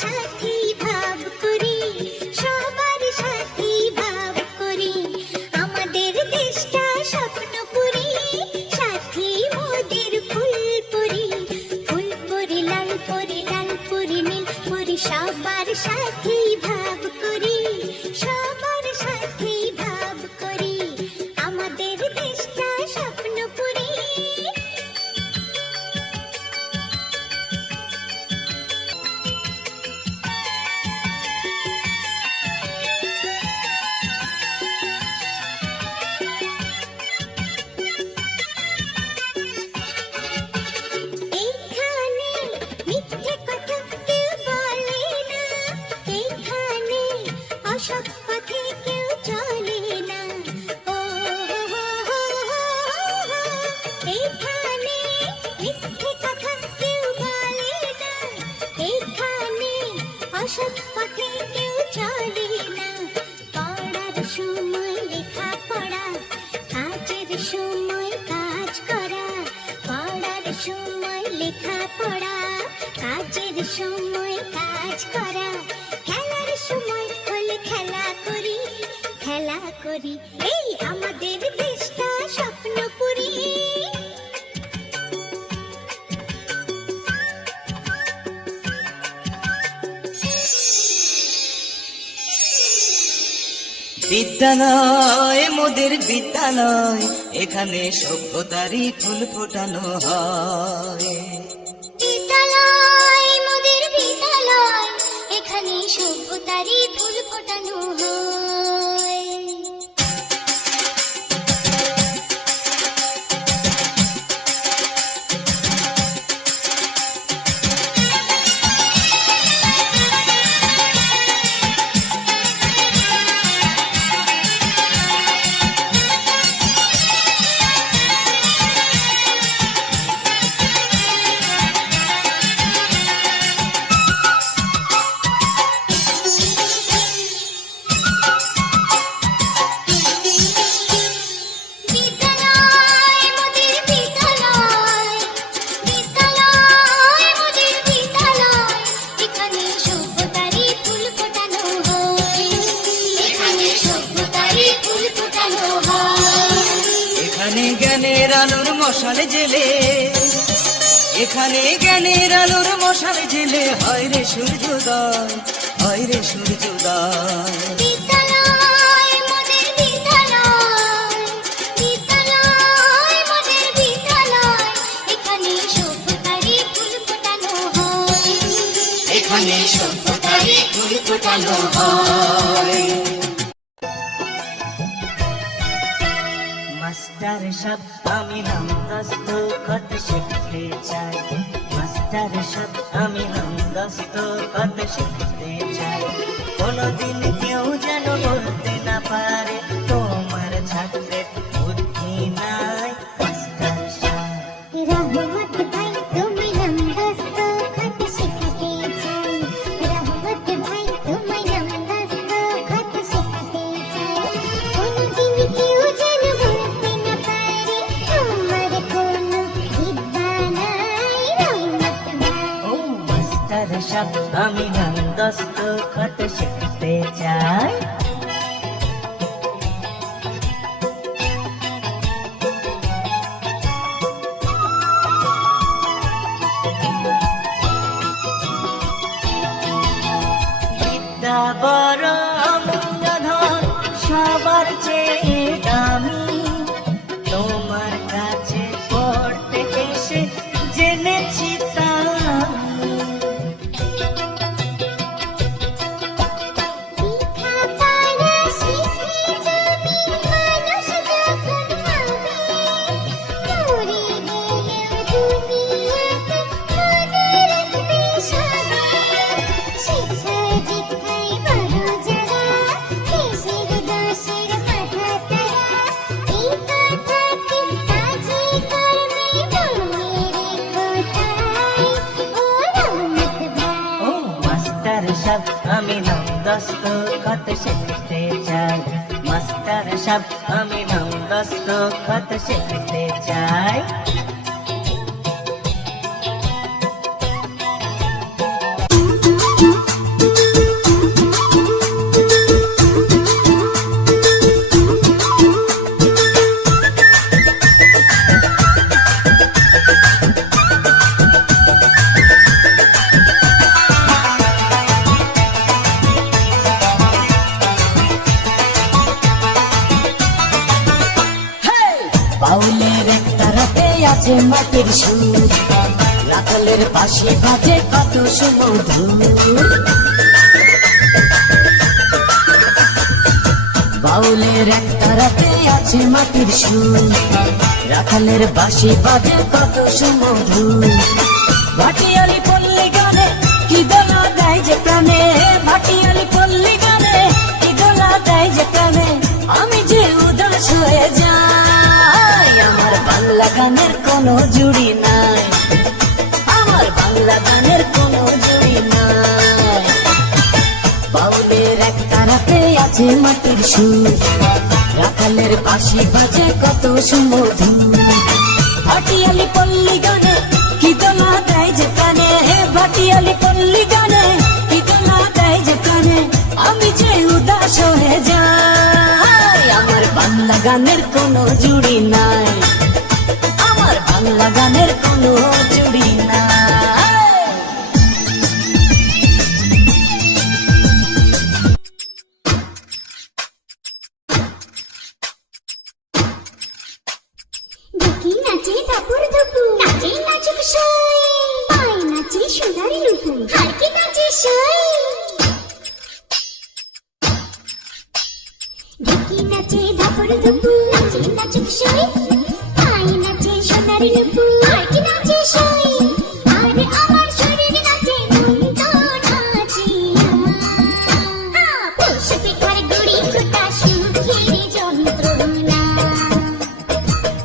সাথে ভাব করি, সবার সাথে ভাব করি, আমাদের দেশটা স্বপ্নপুরী, সাথে মোদের ফুলপুরি, ফুলপুরি লাল পুরি নীল পুরি, সবার সাথে ভাব করি, সবার সাথে ভাব করি, আমাদের দেশটা স্বপ্নপুরী। সৎ পথে কেউ চলে না, ও এইখানে মিথ্যে কথা কেউ বলে না, এইখানে অসৎ পথে কেউ চলে না, পড়ার সময় লেখা পড়া, কাজের সময় কাজ করা, পড়ার সময় লেখা পড়া, কাজের সময় কাজ করা, খেলার সময় খেলা করি, খেলা করি, এই আমাদের দেশটা স্বপ্নপুরী। বিদ্যালয় মোদের বিদ্যালয়, এখানে সভ্যতারই ফুল ফোটানো হয়। বিদ্যালয় মোদের বিদ্যালয়, এখানে সভ্যতারই ফুল ফোটানো হয়। এখানে জ্ঞানের আলোর মশাল জেলে, এখানে জ্ঞানের আলোর মশাল জেলে, হয় রে সূর্যোদয়, হয় রে সূর্যোদয়। বিদ্যালয় মোদের বিদ্যালয়, বিদ্যালয় মোদের বিদ্যালয়, এখানে সভ্যতারই ফুল ফোটানো হয়, এখানে সভ্যতারই ফুল ফোটানো হয়। মাস্টার সাহেব আমি নাম দস্তখত শিখতে চাই, মাস্টার সাহেব আমি নাম দস্তখত শিখতে চাই, কোনদিন কেউ যেন বলতে না পারে তোমার ছাত্রের বুদ্ধি নাই। মাস্টার সাহেব রহমত ভাই তুমি নাম দস্তখত শিখতে চাই, রহমত ভাই তুমি নাম দস্তখত শিখতে চাই, কোনদিন কেউ যেন বলতে না পারে তোমার কোনো বিদ্যা নাই। রহমত ভাই ও মাস্টার সাহেব আমি নাম দস্তখত শিখতে চাই। বিদ্যা বড় অমূল্য ধন, সবার চেয়ে দামি, তোমার কাছে পড়তে এসে জেনেছি তাই। শিক্ষা পারা শিখে যাবে মানুষ যখন হবে, মরে গেলেও দুনিয়াতে মনে রাখবে সবাই, শিক্ষা দীক্ষায় বড় যারা, দেশের দশের মাথা তারা, এই কথাকে কাজে কর্মে মনে রেখো তাই। ও রহমত ভাই ও মাস্টার সাহেব আমি নাম দস্তখত শিখতে চাই, মাস্টার সাহেব আমি নাম দস্তখত শিখতে চাই। আছে মাটির সুর, রাখালের পাশে বাজে কত সুমধুর। বাউলের এক তারাতে আছে মাটির সুর, রাখালের বাঁশি বাজে কত সুমধুর। ভাটিয়ালি পল্লী গানে কি দোলা দেয় যে প্রাণে, ভাটিয়ালি পল্লী গানে কি দোলা দেয় যে প্রাণে, আমি যে উদাস হয়ে যাই। আমার বাংলা গানের কোনো জুড়ি নাই, আমার বাংলা গানের কোনো জুড়ি নাই। বাউলের এক তারাতে আছে মাটির সুর, রাখালের বাঁশি বাজে কত সুমধুর। ভাটিয়ালি পল্লী গানে কি দোলা দেয় যে প্রাণে, ভাটিয়ালি পল্লী গানে কি দোলা দেয় যে প্রাণে, আমি যে উদাস হয়ে যাই। আমার বাংলা গানের কোনো জুড়ি নাই, আমার বাংলা গানের কোনো জুড়ি নাই। দেখি নাচে ধাপুর ধুপু, নাচে নাচুক সই, পায় নাচে সোনারি লুপু, আর কি নাচে সই। দেখি নাচে ধাপুর ধুপু, নাচে নাচুক সই, পায় নাচে সোনারি লুপু, আর কি নাচে সই। আর আমার শরীর নাচে, মন তো নাচে পৌষ পিঠার গুড়ি কোটা সুখের যন্ত্রণা,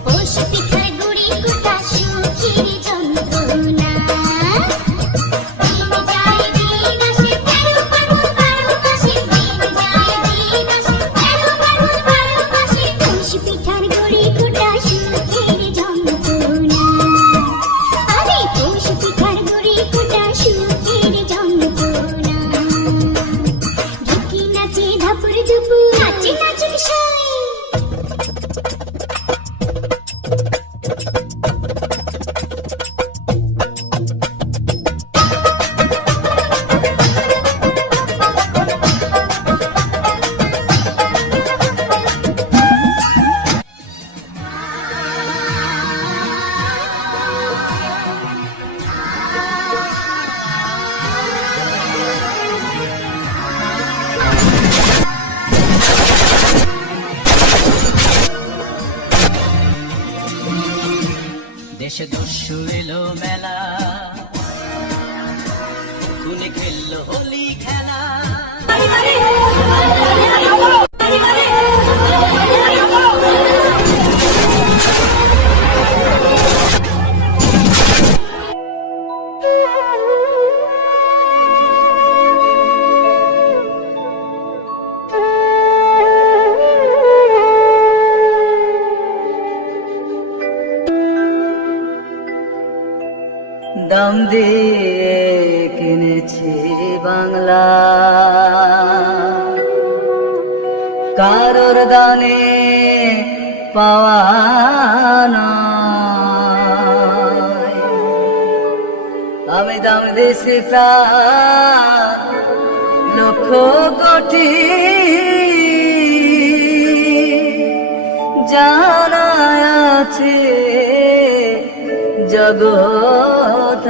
পৌষ পিঠার গুড়ি কোটা সুখের যন্ত্রণা। দিন যায় দিন আসে, ১৩ পার্বণ ১২ মাসে, দিন যায় দিন আসে, ১৩ পার্বণ ১২ মাসে, পৌষ পিঠার গুড়ি কোটা সুখের যন্ত্রণা। আরে পৌষ পিঠার গুড়ি কোটা সুখের যন্ত্রণা। ঢুকি নাচে ধাপুর ধুপু, নাচে নাচুক সই। দেশে দস্যু এলো মেলা, খুনে খেললো হোলি খেলা। দাম দিয়ে কিনেছি বাংলা, কারোর দানে পাওয়া নয়। আমি দাম দিয়েছি প্রাণ লক্ষ কোটি, জানা আছে জগৎ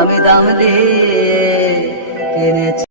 আমি দাম দিয়ে